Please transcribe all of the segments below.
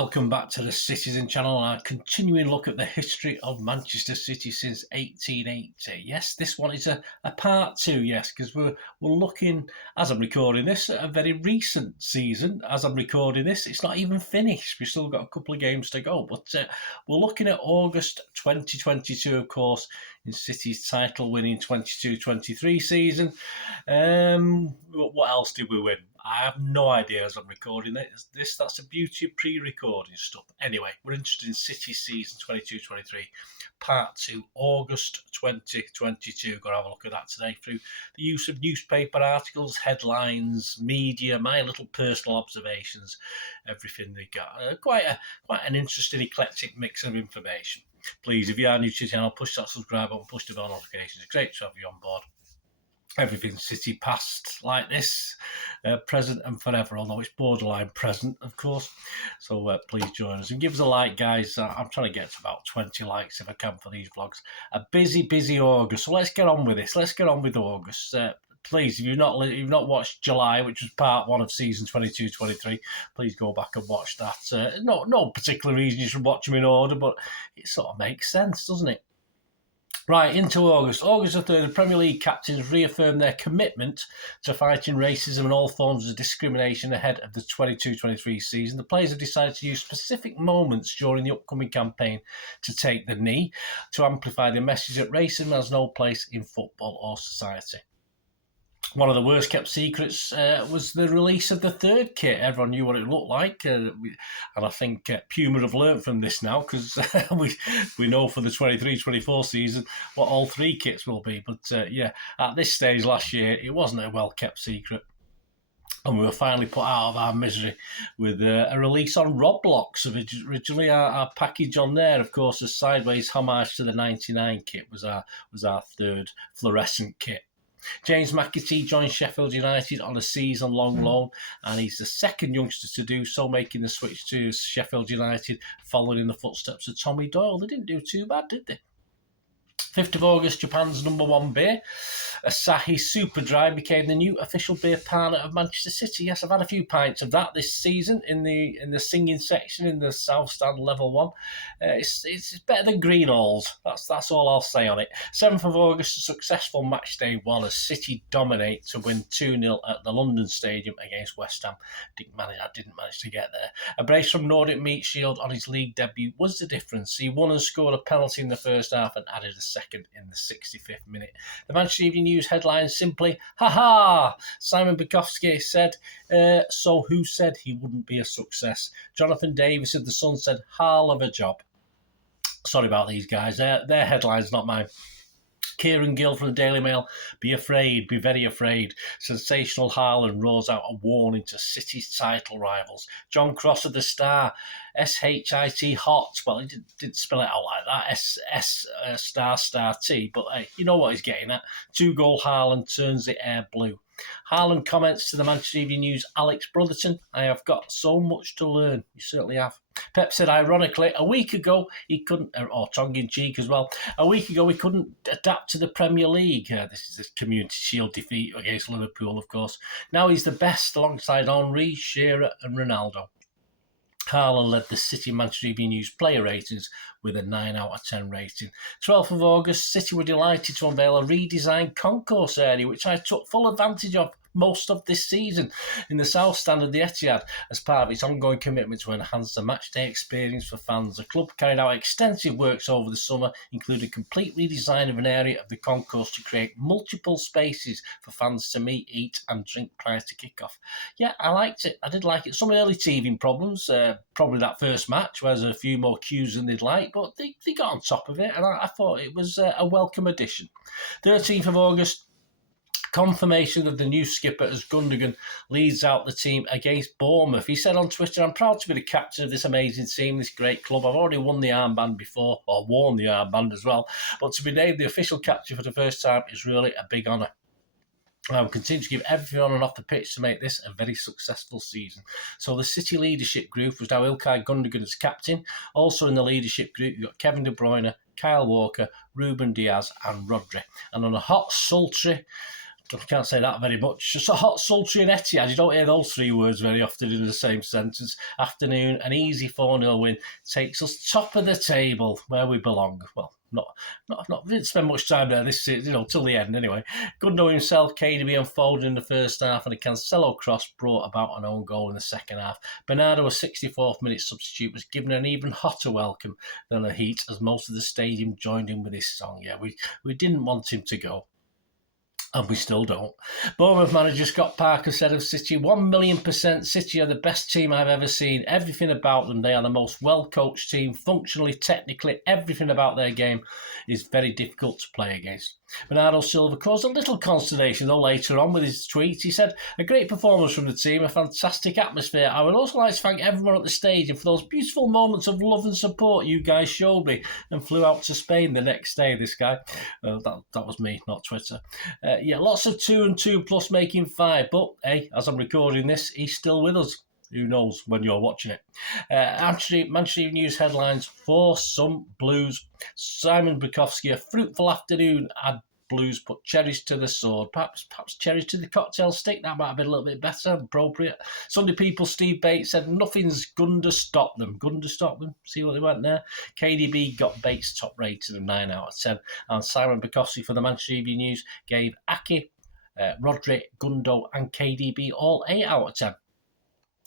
welcome back to the Citizen channel and our continuing look at the history of Manchester City since 1880. Yes, this one is a part two, yes, because we're looking, as I'm recording this, at a very recent season. As I'm recording this, it's not even finished. We've still got a couple of games to go, but we're looking at August 2022, of course, in City's title-winning 22-23 season. What else did we win? I have no idea as I'm recording this. That's the beauty of pre-recording stuff. Anyway, we're interested in City season 22-23, part 2, August 2022. Got to have a look at that today through the use of newspaper articles, headlines, media, my little personal observations, everything they got. Quite an interesting, eclectic mix of information. Please, if you are new to the channel, push that subscribe button, push the bell notifications. It's great to have you on board. Everything City past like this, present and forever, although it's borderline present, of course. So please join us and give us a like, guys. I'm trying to get to about 20 likes if I can for these vlogs. A busy August. So let's get on with this. Let's get on with August. Please, if you've not watched July, which was part 1 of season 22-23, please go back and watch that. No particular reason you should watch them in order, but it sort of makes sense, doesn't it? Right, into August. August the 3rd, the Premier League captains reaffirmed their commitment to fighting racism and all forms of discrimination ahead of the 22-23 season. The players have decided to use specific moments during the upcoming campaign to take the knee, to amplify the message that racism has no place in football or society. One of the worst kept secrets was the release of the third kit. Everyone knew what it looked like, and I think Puma have learnt from this now, because we know for the 23-24 season what all three kits will be. But yeah, at this stage last year, it wasn't a well-kept secret. And we were finally put out of our misery with a release on Roblox. Originally, our package on there, of course, a sideways homage to the 99 kit was our third fluorescent kit. James McAtee joined Sheffield United on a season-long loan, and he's the second youngster to do so, making the switch to Sheffield United, following in the footsteps of Tommy Doyle. They didn't do too bad, did they? 5th of August, Japan's #1 beer, Asahi Super Dry, became the new official beer partner of Manchester City. Yes, I've had a few pints of that this season in the singing section in the South Stand Level 1. It's better than Green Halls. That's all I'll say on it. 7th of August, a successful match day 1 as City dominate to win 2-0 at the London Stadium against West Ham. I didn't manage to get there. A brace from Nordic Meat Shield on his league debut was the difference. He won and scored a penalty in the first half and added a second in the 65th minute. The Manchester Evening News headline simply, "Ha-ha!" Simon Bukowski said, so who said he wouldn't be a success? Jonathan Davis of The Sun said, "Hell of a job." Sorry about these guys. Their headline's not mine. Kieran Gill from the Daily Mail, "Be afraid, be very afraid. Sensational Haaland roars out a warning to City's title rivals." John Cross of The Star, SHIT hot. Well, he didn't spell it out like that, star T, but hey, you know what he's getting at. 2-goal Haaland turns the air blue. Haaland comments to the Manchester Evening News, Alex Brotherton, "I have got so much to learn." You certainly have. Pep said, ironically, a week ago he couldn't, or tongue-in-cheek as well, a week ago he couldn't adapt to the Premier League. This is a Community Shield defeat against Liverpool, of course. Now he's the best alongside Henry, Shearer and Ronaldo. Haaland led the City Manchester Evening News player ratings with a 9 out of 10 rating. 12th of August, City were delighted to unveil a redesigned concourse area, which I took full advantage of most of this season in the South Stand of the Etihad as part of its ongoing commitment to enhance the matchday experience for fans. The club carried out extensive works over the summer, including complete redesign of an area of the concourse to create multiple spaces for fans to meet, eat and drink prior to kick-off. Yeah, I liked it. I did like it. Some early teething problems, probably that first match, where there's a few more queues than they'd like, but they got on top of it, and I thought it was a welcome addition. 13th of August, confirmation of the new skipper as Gundogan leads out the team against Bournemouth. He said on Twitter, "I'm proud to be the captain of this amazing team, this great club. I've already won the armband before, or worn the armband as well, but to be named the official captain for the first time is really a big honour. I will continue to give everything on and off the pitch to make this a very successful season." So the City leadership group was now Ilkay Gundogan as captain. Also in the leadership group, you've got Kevin De Bruyne, Kyle Walker, Ruben Diaz and Rodri. And on a hot, sultry I can't say that very much. Just a hot, sultry and Etihad. You don't hear those three words very often in the same sentence. Afternoon, an easy 4-0 win takes us top of the table where we belong. Well, didn't spend much time there this season, till the end anyway. Gundo himself, KDB unfolded in the first half, and a Cancelo cross brought about an own goal in the second half. Bernardo, a 64th minute substitute, was given an even hotter welcome than the Heat, as most of the stadium joined in with his song. Yeah, we didn't want him to go. And we still don't. Bournemouth manager Scott Parker said of City, 1,000,000% City are the best team I've ever seen. Everything about them. They are the most well-coached team. Functionally, technically, everything about their game is very difficult to play against. Bernardo Silva caused a little consternation, though, later on with his tweet. He said, a great performance from the team, a fantastic atmosphere. I would also like to thank everyone at the stadium for those beautiful moments of love and support you guys showed me, and flew out to Spain the next day, this guy. That was me, not Twitter. Lots of 2 and 2 plus making 5, but hey, as I'm recording this, he's still with us. Who knows when you're watching it? Manchester News headlines for some Blues. Simon Bukowski, a fruitful afternoon. Add Blues put cherries to the sword. Perhaps cherries to the cocktail stick. That might have been a little bit better, appropriate. Sunday People, Steve Bates said nothing's going to stop them. Going to stop them. See what they went there? KDB got Bates top rated of 9 out of 10. And Simon Bukowski for the Manchester Evening News gave Aki, Rodri, Gundo and KDB all 8 out of 10.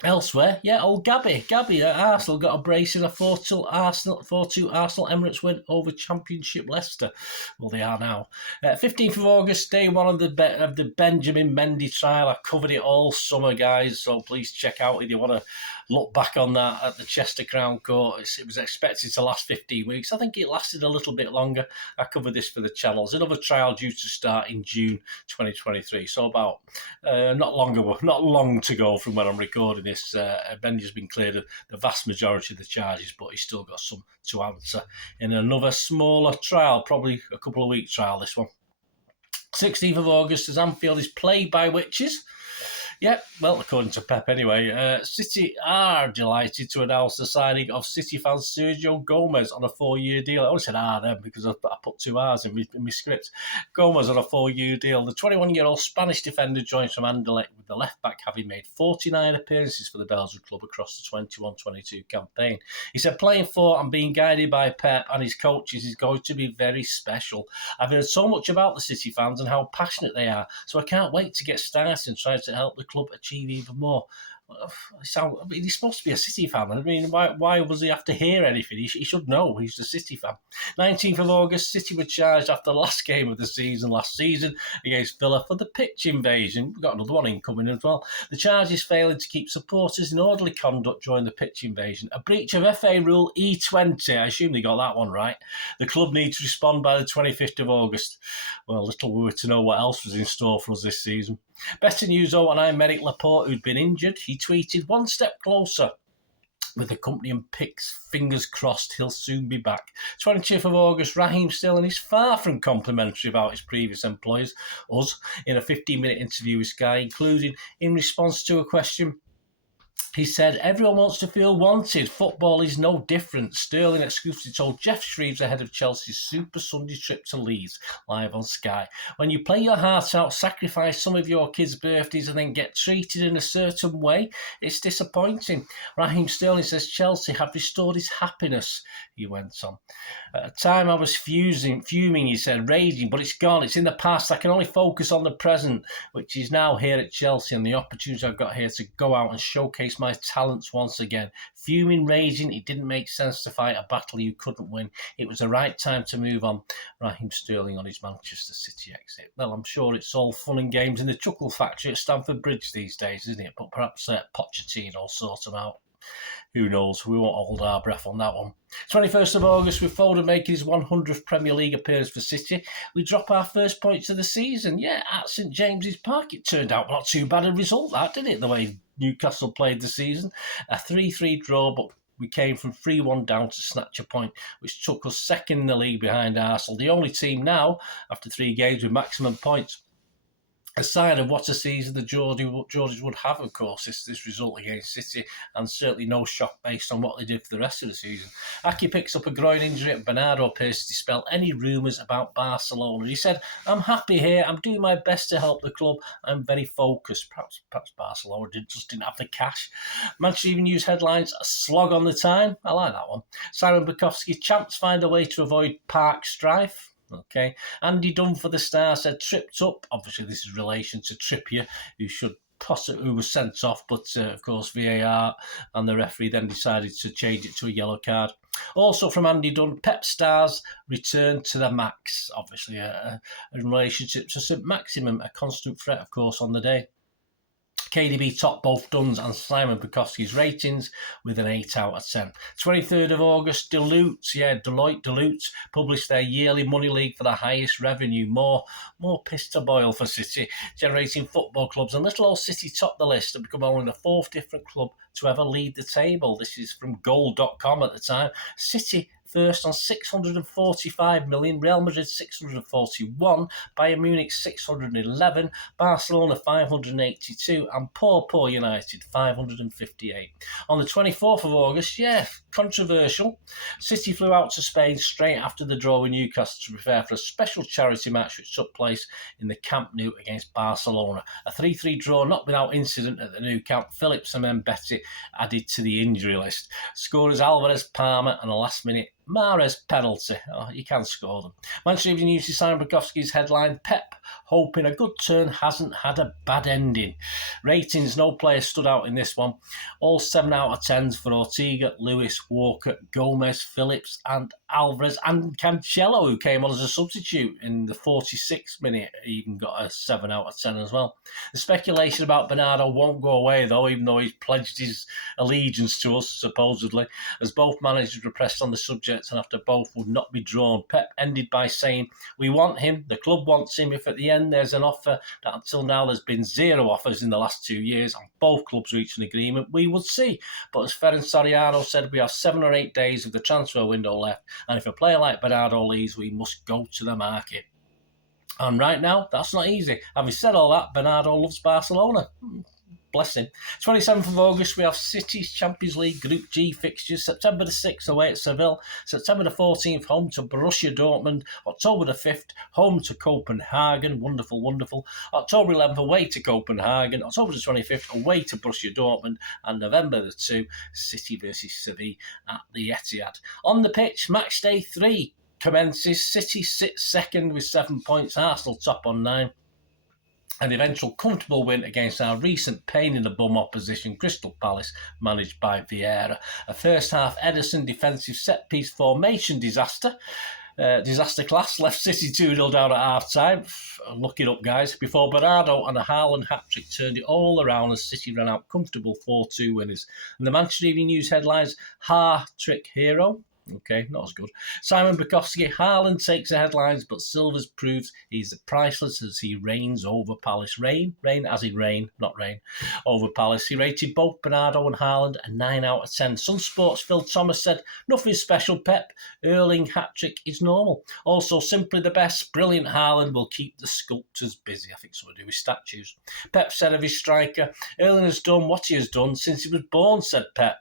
Elsewhere, old Gabby at Arsenal got a brace in a 4-2 Arsenal Emirates win over Championship Leicester. Well, they are now. 15th of August, day one of the Benjamin Mendy trial. I covered it all summer, guys, so please check out if you want to look back on that at the Chester Crown Court. It was expected to last 15 weeks. I think it lasted a little bit longer. I covered this for the channels. Another trial due to start in June 2023. So about not long to go from when I'm recording this. Benji's been cleared of the vast majority of the charges, but he's still got some to answer in another smaller trial, probably a couple of week trial, this one. 16th of August, as Anfield is plagued by witches. Yeah, well, according to Pep anyway, City are delighted to announce the signing of City fan Sergio Gomez on a 4-year deal. I only said then because I put 2 R's in my script. Gomez on a 4-year deal. The 21-year-old Spanish defender joins from Anderlecht, with the left-back having made 49 appearances for the Belgian club across the 21-22 campaign. He said, playing for and being guided by Pep and his coaches is going to be very special. I've heard so much about the City fans and how passionate they are, so I can't wait to get started and try to help the club achieve even more. He's supposed to be a City fan. I mean, why was he have to hear anything? He should know. He's a City fan. 19th of August, City were charged after the last game of the season last season against Villa for the pitch invasion. We've got another one incoming as well. The charge is failing to keep supporters in orderly conduct during the pitch invasion. A breach of FA Rule E20. I assume they got that one right. The club needs to respond by the 25th of August. Well, little we were to know what else was in store for us this season. Better news though on Aymeric Laporte, who'd been injured. He tweeted, one step closer, with accompanying pics, fingers crossed he'll soon be back. 20th of August, Raheem Sterling is far from complimentary about his previous employers, us, in a 15-minute interview with Sky, including in response to a question. He said, everyone wants to feel wanted. Football is no different. Sterling exclusively told Jeff Shreves ahead of Chelsea's Super Sunday trip to Leeds, live on Sky. When you play your heart out, sacrifice some of your kids' birthdays and then get treated in a certain way, it's disappointing. Raheem Sterling says Chelsea have restored his happiness, he went on. At a time I was fuming, he said, raging, but it's gone. It's in the past. I can only focus on the present, which is now here at Chelsea, and the opportunity I've got here to go out and showcase my talents once again. Fuming, raging, it didn't make sense to fight a battle you couldn't win. It was the right time to move on. Raheem Sterling on his Manchester City exit. Well, I'm sure it's all fun and games in the chuckle factory at Stamford Bridge these days, isn't it? But perhaps Pochettino will sort them out. Who knows? We won't hold our breath on that one. 21st of August, with Foden making his 100th Premier League appearance for City, we drop our first points of the season. Yeah, at St James's Park. It turned out not too bad a result, that, didn't it? The way Newcastle played the season. A 3-3 draw, but we came from 3-1 down to snatch a point, which took us second in the league behind Arsenal. The only team now, after 3 games, with maximum points. a sign of what a season the Geordies would have, of course, this result against City, and certainly no shock based on what they did for the rest of the season. Aki picks up a groin injury, and Bernardo appears to dispel any rumours about Barcelona. He said, "I'm happy here, I'm doing my best to help the club, I'm very focused." Perhaps Barcelona just didn't have the cash. Manchester Evening News headlines, "A slog on the time." I like that one. Simon Bukowski, "Champs find a way to avoid park strife." Okay. Andy Dunn for the Star said, "Tripped up." Obviously, this is relation to Trippier, who was sent off, but of course VAR and the referee then decided to change it to a yellow card. Also from Andy Dunn, Pep Stars return to the max. Obviously, a relationship to St Maximum, a constant threat, of course, on the day. KDB topped both Dunn's and Simon Bukowski's ratings with an 8 out of 10. 23rd of August, Deloitte published their yearly money league for the highest revenue. More piss to boil for City, generating football clubs. And little old City topped the list and become only the fourth different club to ever lead the table. This is from Goal.com at the time. City first on 645 million, Real Madrid 641, Bayern Munich 611, Barcelona 582, and poor United 558. On the 24th of August, controversial, City flew out to Spain straight after the draw with Newcastle to prepare for a special charity match which took place in the Camp Nou against Barcelona. A 3-3 draw, not without incident at the Nou Camp. Phillips and Mbete added to the injury list. Scorers Alvarez, Palmer, and a last-minute Mahrez penalty. Oh, you can score them. Manchester Evening News' Simon Bukowski's headline, "Pep hoping a good turn, hasn't had a bad ending." Ratings, no player stood out in this one. All 7 out of 10s for Ortega, Lewis, Walker, Gomez, Phillips and Alvarez, and Cancelo, who came on as a substitute in the 46th minute, even got a 7 out of 10 as well. The speculation about Bernardo won't go away though, even though he's pledged his allegiance to us, supposedly, as both managers were pressed on the subject, and after both would not be drawn, Pep ended by saying, "We want him, the club wants him. If at the end there's an offer, that until now there's been 0 offers in the last 2 years, and both clubs reach an agreement, we would see. But as Ferran Soriano said, we have 7 or 8 days of the transfer window left, and if a player like Bernardo leaves, we must go to the market." And right now, that's not easy. Having said all that, Bernardo loves Barcelona. Bless him. 27th of August, we have City's Champions League Group G fixtures. September the 6th, away at Seville. September the 14th, home to Borussia Dortmund. October the 5th, home to Copenhagen. Wonderful, wonderful. October 11th, away to Copenhagen. October the 25th, away to Borussia Dortmund. And November the 2nd, City versus Seville at the Etihad. On the pitch, match day 3 commences. City sits second with 7 points. Arsenal top on 9. An eventual comfortable win against our recent pain-in-the-bum opposition, Crystal Palace, managed by Vieira. A first-half Ederson defensive set-piece formation disaster class left City 2-0 down at half-time. Look it up, guys. Before Bernardo and a Haaland hat-trick turned it all around as City ran out comfortable 4-2 winners. And the Manchester Evening News headlines, "Ha-trick hero." Okay, not as good. Simon Bukowski, "Haaland takes the headlines, but Silvers proves he's priceless as he reigns over Palace." Rain as in rain, not rain, over Palace. He rated both Bernardo and Haaland a 9 out of 10. Sun Sports' Phil Thomas said, "Nothing special, Pep. Erling hat-trick is normal. Also, simply the best. Brilliant Haaland will keep the sculptors busy." I think something to do with statues. Pep said of his striker, "Erling has done what he has done since he was born," said Pep.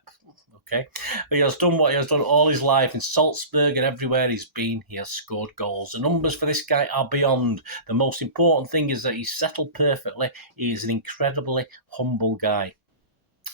Okay, he has done what he has done all his life in Salzburg, and everywhere he's been, he has scored goals. The numbers for this guy are beyond. The most important thing is that he's settled perfectly. He is an incredibly humble guy.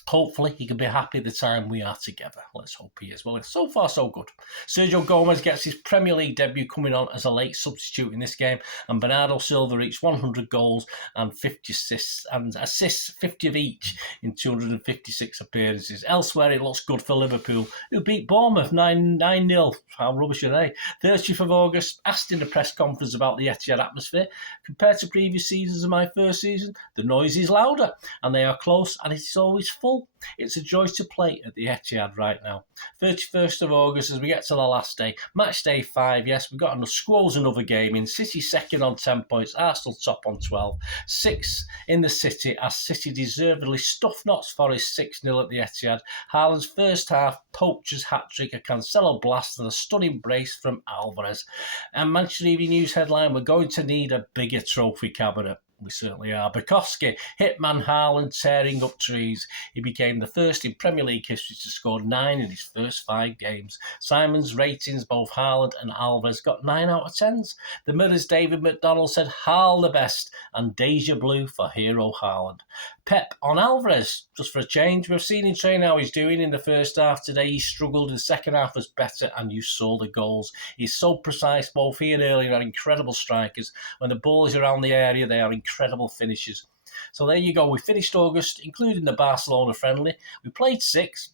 Hopefully, he can be happy the time we are together. Let's hope he is. Well, so far, so good. Sergio Gomez gets his Premier League debut coming on as a late substitute in this game, and Bernardo Silva reached 100 goals and 50 assists, 50 of each in 256 appearances. Elsewhere, it looks good for Liverpool, who beat Bournemouth 9-0. How rubbish are they? 30th of August, asked in a press conference about the Etihad atmosphere. "Compared to previous seasons of my first season, the noise is louder, and they are close, and it's always full. It's a joy to play at the Etihad right now." 31st of August, as we get to the last day, match day 5. Yes, we've got another game in. City second on 10 points, Arsenal top on 12. 6 in the City, as City deservedly stuffed Notts Forest 6-0 at the Etihad. Haaland's first half, Poacher's hat-trick, a Cancelo blast, and a stunning brace from Alvarez. And Manchester Evening News headline, "We're going to need a bigger trophy cabinet." We certainly are. Bukowski, Hitman Haaland tearing up trees. He became the first in Premier League history to score 9 in his first 5 games. Simon's ratings, both Haaland and Alvarez, got 9 out of 10s. The Mirror's David McDonald said Haaland the best and Deja Blue for hero Haaland. Pep on Alvarez, just for a change. We've seen him train how he's doing in the first half today. He struggled, in the second half was better, and you saw the goals. He's so precise, both he and Erling are incredible strikers. When the ball is around the area, they are incredible finishers. So there you go. We finished August, including the Barcelona friendly. We played 6,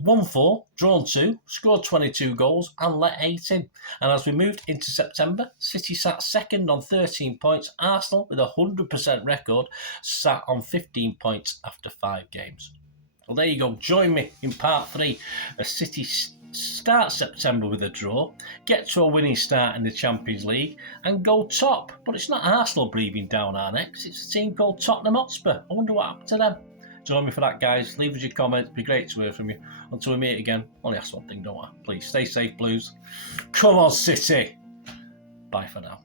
won 4, drawn 2, scored 22 goals and let 8 in. And as we moved into September, City sat second on 13 points. Arsenal, with a 100% record, sat on 15 points after 5 games. Well, there you go. Join me in part 3 as City start September with a draw, get to a winning start in the Champions League and go top. But it's not Arsenal breathing down our necks, it's a team called Tottenham Hotspur. I wonder what happened to them. Join me for that, guys. Leave us your comments. It'd be great to hear from you. Until we meet again, only ask one thing, don't I? Please stay safe, Blues. Come on, City. Bye for now.